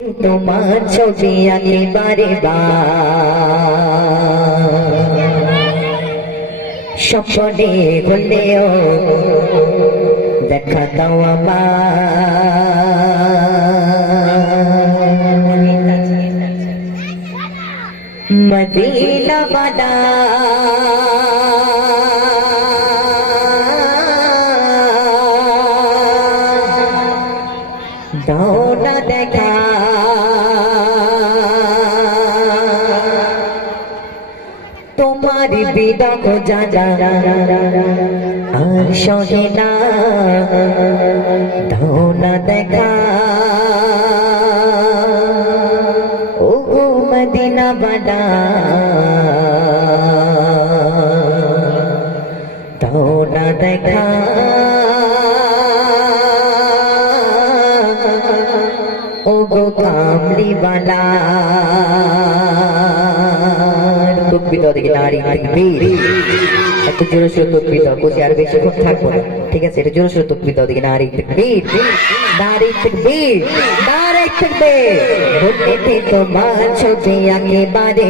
তোমার ছবি একেবারে স্বপ্নে হলেও দেখা দাও মদিনা বাদা দাও না দেখা তোমার বিদক জানা আর সহে না দাও না দেখা ও মদিনা বাদা দাও না দেখা ও গো কামলি বালা তকবীর দিকে নারী তাকবীর এত জোরে জোরে তকবীর দাও কোথায় আর বেশিক্ষণ থাকবো না ঠিক আছে এটা জোরে জোরে তকবীর দাও দিকে নারী তাকবীর নারী তাকবীর নারী তাকবীর বলতে তোমার ছবি একেবারে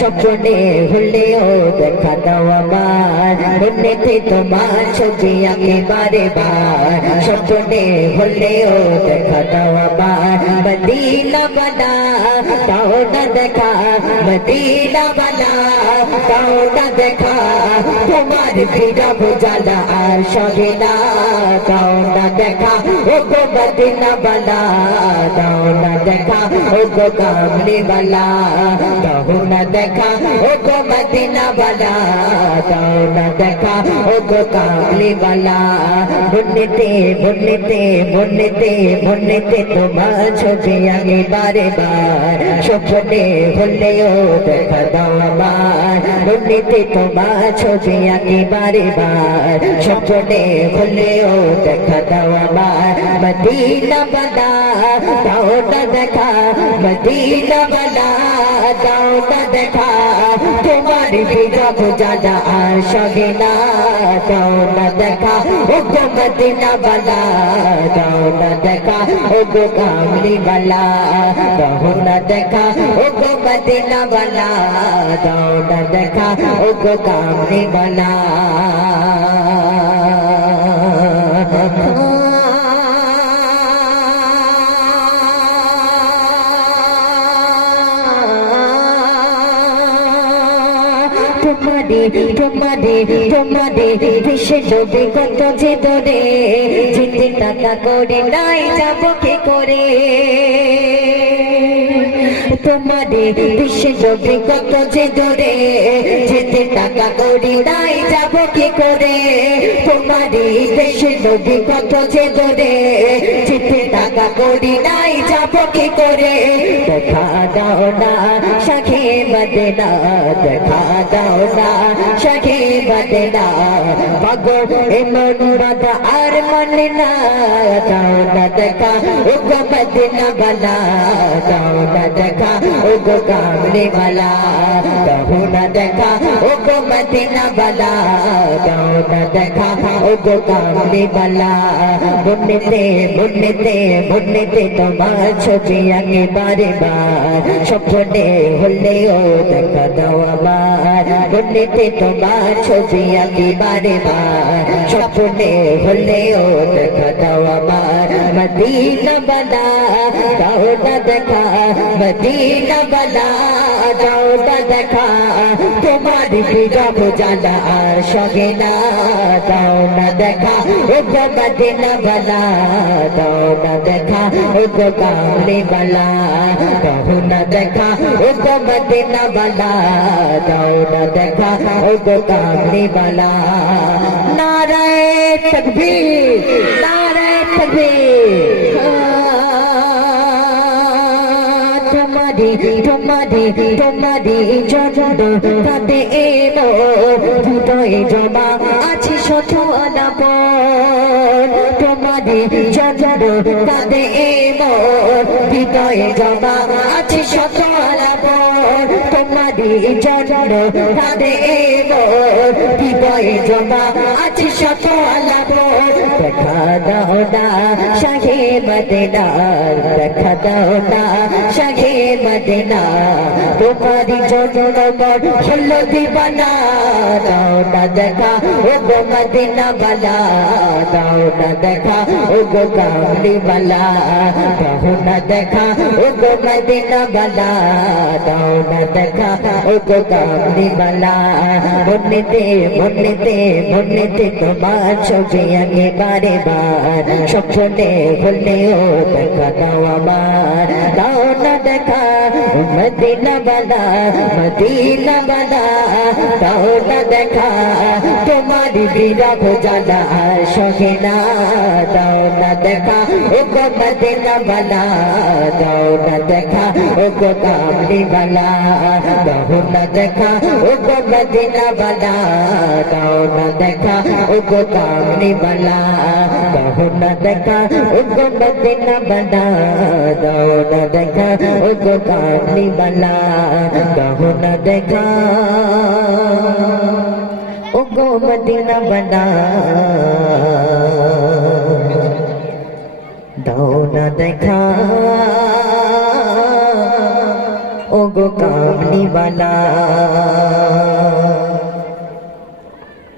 স্বপ্নে হলেও দেখা দাও আমার বলতে তোমার ছবি একেবারে স্বপ্নে হলেও দেখা দাও আমার মদিনা বানা দাও না দেখা মদিনা বানা দাও না দেখা তোমার ভিড়া বোঝালা আর সবে না দাও না দেখা ও গো মদিনা বানা দাও না দেখা ও গো কামলি বালা দাও না দেখা ও গো মদিনা বালা দাও না দেখা ও গো কামলি বালা বলতে বলতে বলতে বলতে তোমার ছবি একেবারে স্বপ্নে হলেও দেখা দাও আমার বলতে তোমার ছবি একেবারে স্বপ্নে হলেও দেখা দাও আমার মদিনা বালা দাও না দেখা মদিনা বালা দাও না দেখা তোমার ভিড়া বোঝালা আর সঙ্গে না দাও না দেখা ও গো মদিনা বালা দাও না দেখা ও গো কামলি বালা দাও না দেখা ও গো মদিনা বালা দাও না দেখা ও গো কামলি বালা তোমাদের ভীষণ ডোবে কত যে দরে যেতে টাকা করে নাই যাবো কে করে তোমাদের ভীষণ ডোবে কত যে দরে যেতে টাকা করে নাই যাবো কে করে তোমাদের ভীষণ ডোবে কত যে দরে যেতে টাকা করে নাই যাবো কে করে দেখা দাও না সাখে মদিনা দেখা দাও না সাখে মদিনা পাগল এমন বাধা আর মানে না দাও না দেখা ও গো মদিনা বালা দাও না দেখা ও গো কামলি বালা দাও না দেখা ও গো মদিনা বালা দাও না দেখা ও গো কামলি বালা বলতে বলতে বলতে তোমার ছবি একেবারে স্বপ্নে হলেও দেখা দাও আমার বলতে তোমার ছবি একেবারে স্বপ্নে হলেও দেখা দাও আমার মদিনা বালা দাও না দেখা মদিনা বালা দাও না দেখা তোমার ভিড়া বোঝালা আর সঙ্গে না দাও না দেখা ও গো মদিনা বালা দাও না দেখা ও গো কামলি বালা দাও না দেখা ও গো মদিনা বালা দাও না দেখা ও গো কামলি বালা নারায়ে তাকবীর নারায়ে তাকবীর তোমারি জন্ম তাতে এলো হৃদয়ে জমা আছে শত আলাপন তোমারি জন্ম তাতে এলো হৃদয়ে জমা আছে শত আলাপন তোমারি জন্ম কাঁদে মোর হৃদয়ে জমা আছে শত আলাপ দেখা দাও না শাহে মদিনা দেখা দাও না শাহে মদিনা তোমারি জন্য বড় হলো দিবানা দাও না দেখা ও গো মদিনা বালা দাও না দেখা ও গো কামলি বালা দাও না দেখা ও গো মদিনা বালা দাও না দেখা ও গো কামলি বালা মনেতে তোমার ছবি আগে বারে বার স্বপ্নে হলেও দেখা দাও আমার দাও না দেখা মদিনা বালা দাও না দেখা তোমার বিরহ জ্বালা সহে না দাও না দেখা ও গো মদিনা বালা দাও না দেখা ও গো কামলি বালা দাও না দেখা ও গো মদিনা বালা দাও না দেখা ও গো কামলি বালা দাও না দেখা ও গো মদিনা বালা দাও না দেখা ও গো কামলি বালা দাও না দেখা ও গো মদিনা বালা দাও না দেখা ও গো কামলি বালা